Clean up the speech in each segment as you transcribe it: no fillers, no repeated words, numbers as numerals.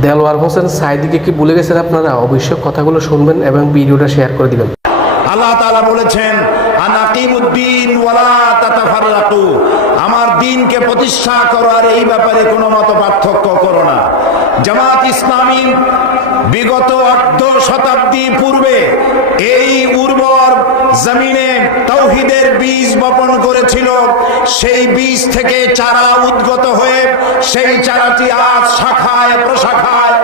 দেলোয়ার হোসেন সাঈদীকে কি ভুলে গেছেন আপনারা? অবশ্যই কথাগুলো শুনবেন এবং ভিডিওটা শেয়ার করে দিবেন। আল্লাহ তাআলা বলেছেন আনাকিমুদ্দিন ওয়ালা তাতাফাররাকু, আমার দ্বীনকে প্রতিষ্ঠা করো আর এই ব্যাপারে কোনো মত পার্থক্য করো না। জামাত ইসলামী বিগত অর্ধ শতাব্দী পূর্বে এই উর্বর জমিনে তাওহীদের বীজ বপন করেছিল। সেই বীজ থেকে চারা উদ্গত হয়ে সেই চারাটি আজ শাখায় প্রশাখায়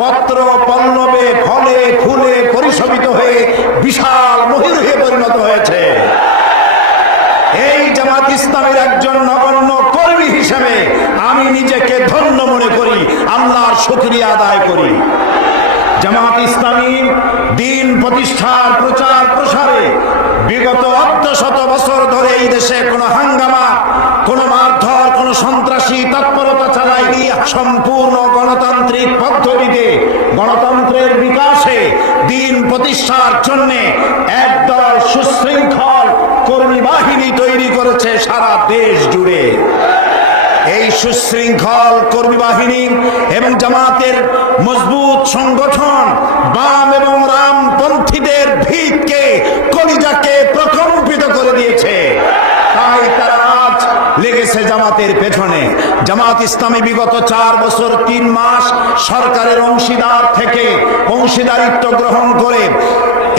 পত্র পল্লবে ফলে ফুলে পরিশোভিত হয়ে বিশাল মহিরুহে পরিণত হয়েছে। এই জামাত ইসলামের একজন নগণ্য কর্মী হিসেবে আমি নিজেকে ধন্য মনে করি, আল্লাহর শুকরিয়া আদায় করি। জামাত ইসলামী দ্বীন প্রতিষ্ঠার প্রচার প্রসারে বিগত অর্ধশত বছর ধরে এই দেশে কোনো হাঙ্গামা, কোনো মারধর, কোনো সন্ত্রাসী তৎপরতা চালায়নি। সম্পূর্ণ গণতান্ত্রিক পদ্ধতিতে গণতন্ত্রের বিকাশে দ্বীন প্রতিষ্ঠার জন্য একদল সুশৃঙ্খল কর্মী বাহিনী তৈরি করেছে সারা দেশ জুড়ে। এই সুশৃঙ্খল কর্মী বাহিনী এবং জামাতের মজবুত সংগঠন বাম এবং রামপন্থীদের ভিতকে, কলিজাকে প্রকম্পিত করে দিয়েছে। তাই তারা আজ লেগেছে জামাতের পেছনে। জামাত ইসলামী বিগত 4 বছর 3 মাস সরকারের অংশীদার থেকে অংশীদারিত্ব গ্রহণ করে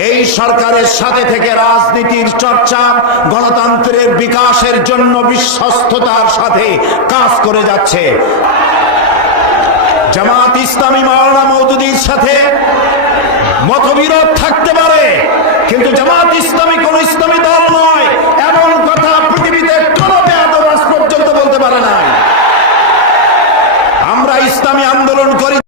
এই সরকারের সাথে থেকে রাজনীতির চর্চা, গণতন্ত্রের বিকাশের জন্য বিশ্বস্ততার সাথে কাজ করে যাচ্ছে। জামাত ইসলামী মাওলানা মওদুদীর সাথে মতবিরোধ থাকতে পারে, কিন্তু জামাত ইসলামী কোন ইসলামী দল নয়, এমন কথা পৃথিবীতে কোনো বেয়াদব আজ পর্যন্ত বলতে পারে নাই। আমরা ইসলামী আন্দোলন করি